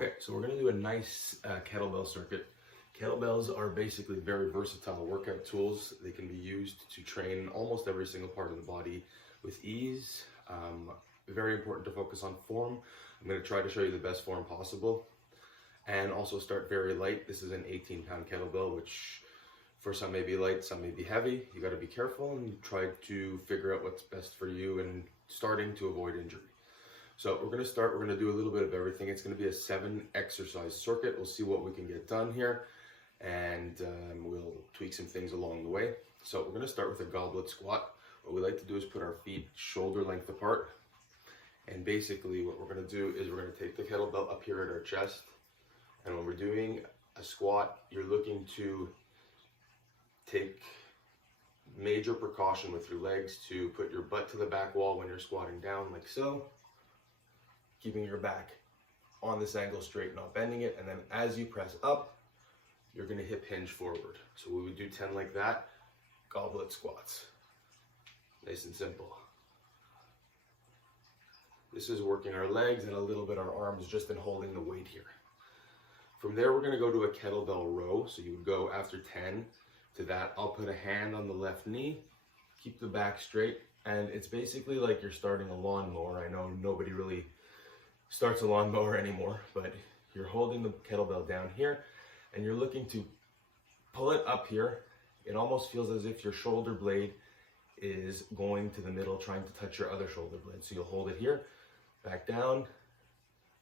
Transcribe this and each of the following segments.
Okay, so we're gonna do a nice kettlebell circuit. Kettlebells are basically very versatile workout tools. They can be used to train almost every single part of the body with ease. Very important to focus on form. I'm gonna try to show you the best form possible. And also start very light. This is an 18-pound kettlebell, which for some may be light, some may be heavy. You gotta be careful and try to figure out what's best for you and starting to avoid injury. So we're gonna do a little bit of everything. It's gonna be a 7-exercise circuit. We'll see what we can get done here, and we'll tweak some things along the way. So we're gonna start with a goblet squat. What we like to do is put our feet shoulder length apart. And basically what we're gonna do is we're gonna take the kettlebell up here at our chest. And when we're doing a squat, you're looking to take major precaution with your legs to put your butt to the back wall when you're squatting down, like so. Keeping your back on this angle straight, not bending it. And then as you press up, you're gonna hip hinge forward. So we would do 10 like that, goblet squats. Nice and simple. This is working our legs and a little bit our arms just in holding the weight here. From there, we're gonna go to a kettlebell row. So you would go after 10 to that. I'll put a hand on the left knee, keep the back straight. And it's basically like you're starting a lawnmower. I know nobody really starts a lawnmower anymore, but you're holding the kettlebell down here and you're looking to pull it up here. It almost feels as if your shoulder blade is going to the middle, trying to touch your other shoulder blade. So you'll hold it here, back down,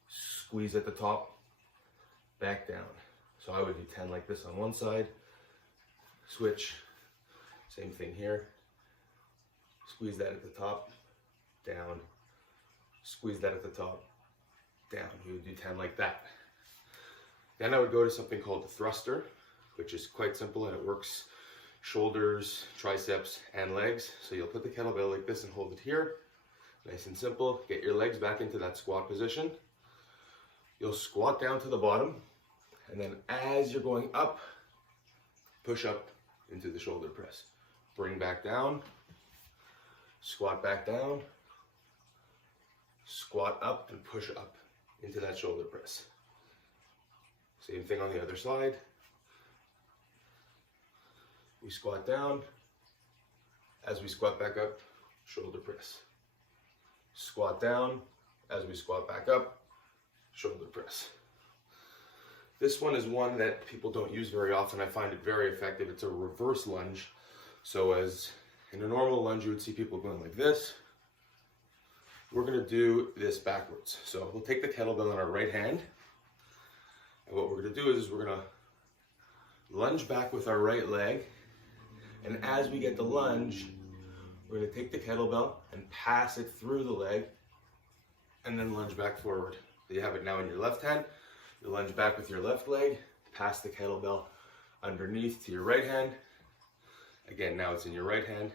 squeeze at the top, back down. So I would do 10 like this on one side, switch, same thing here, squeeze that at the top, down, squeeze that at the top, down. You would do 10 like that. Then I would go to something called the thruster, which is quite simple and it works shoulders, triceps, and legs. So you'll put the kettlebell like this and hold it here. Nice and simple. Get your legs back into that squat position. You'll squat down to the bottom, and then as you're going up, push up into the shoulder press. Bring back down, squat back down, squat up and push up into that shoulder press. Same thing on the other side. We squat down. As we squat back up, shoulder press. Squat down. As we squat back up, shoulder press. This one is one that people don't use very often. I find it very effective. It's a reverse lunge. So as in a normal lunge, you would see people going like this. We're gonna do this backwards. So we'll take the kettlebell in our right hand. And what we're gonna do is we're gonna lunge back with our right leg. And as we get the lunge, we're gonna take the kettlebell and pass it through the leg and then lunge back forward. So you have it now in your left hand. You lunge back with your left leg, pass the kettlebell underneath to your right hand. Again, now it's in your right hand.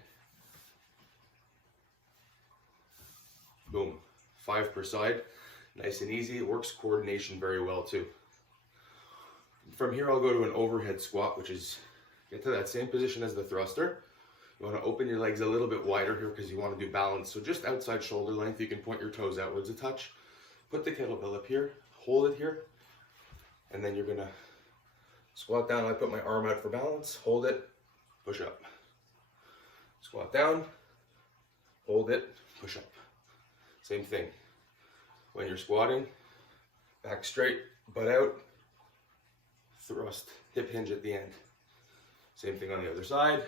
Boom, 5 per side, nice and easy. It works coordination very well too. From here, I'll go to an overhead squat, which is get to that same position as the thruster. You want to open your legs a little bit wider here because you want to do balance. So just outside shoulder length, you can point your toes outwards a touch. Put the kettlebell up here, hold it here, and then you're gonna squat down. I put my arm out for balance, hold it, push up. Squat down, hold it, push up. Same thing. When you're squatting, back straight, butt out, thrust, hip hinge at the end. Same thing on the other side.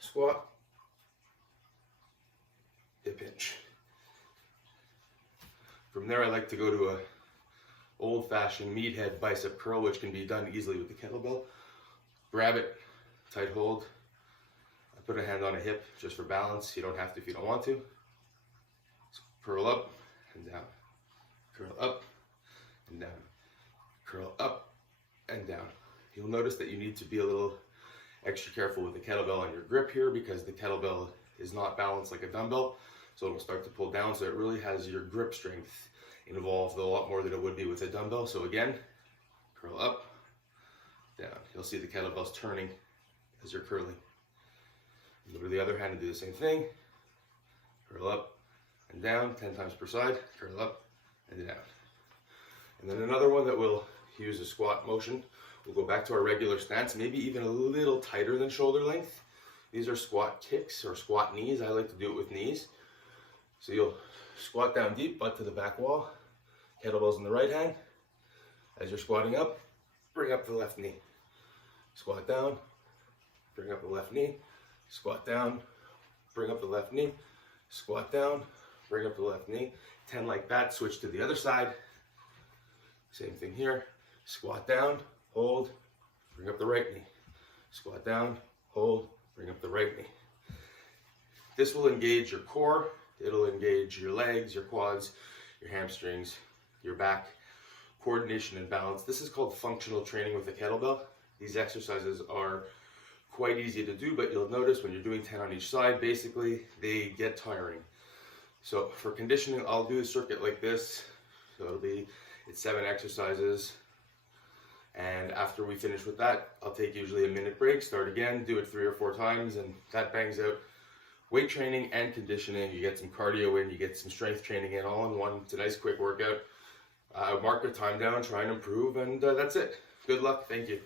Squat, hip hinge. From there, I like to go to a old-fashioned meathead bicep curl, which can be done easily with the kettlebell. Grab it, tight hold. I put a hand on a hip just for balance. You don't have to if you don't want to. Curl up and down. Curl up and down. Curl up and down. You'll notice that you need to be a little extra careful with the kettlebell on your grip here because the kettlebell is not balanced like a dumbbell. So it'll start to pull down. So it really has your grip strength involved a lot more than it would be with a dumbbell. So again, curl up, down. You'll see the kettlebell's turning as you're curling. Go to the other hand and do the same thing. Curl up and down 10 times per side. Curl up and down. And then another one that will use a squat motion. We'll go back to our regular stance, maybe even a little tighter than shoulder length. These are squat kicks or squat knees. I like to do it with knees. So you'll squat down deep, butt to the back wall, kettlebells in the right hand. As you're squatting up, bring up the left knee. Squat down, bring up the left knee, squat down, bring up the left knee, squat down, bring up the left knee. 10 like that, switch to the other side. Same thing here. Squat down, hold, bring up the right knee. Squat down, hold, bring up the right knee. This will engage your core, it'll engage your legs, your quads, your hamstrings, your back, coordination and balance. This is called functional training with a kettlebell. These exercises are quite easy to do, but you'll notice when you're doing 10 on each side, basically they get tiring. So for conditioning, I'll do a circuit like this. So it's 7 exercises. And after we finish with that, I'll take usually a minute break, start again, do it 3 or 4 times, and that bangs out weight training and conditioning. You get some cardio in, you get some strength training in, all in one. It's a nice quick workout. Mark your time down, try and improve, and that's it. Good luck. Thank you.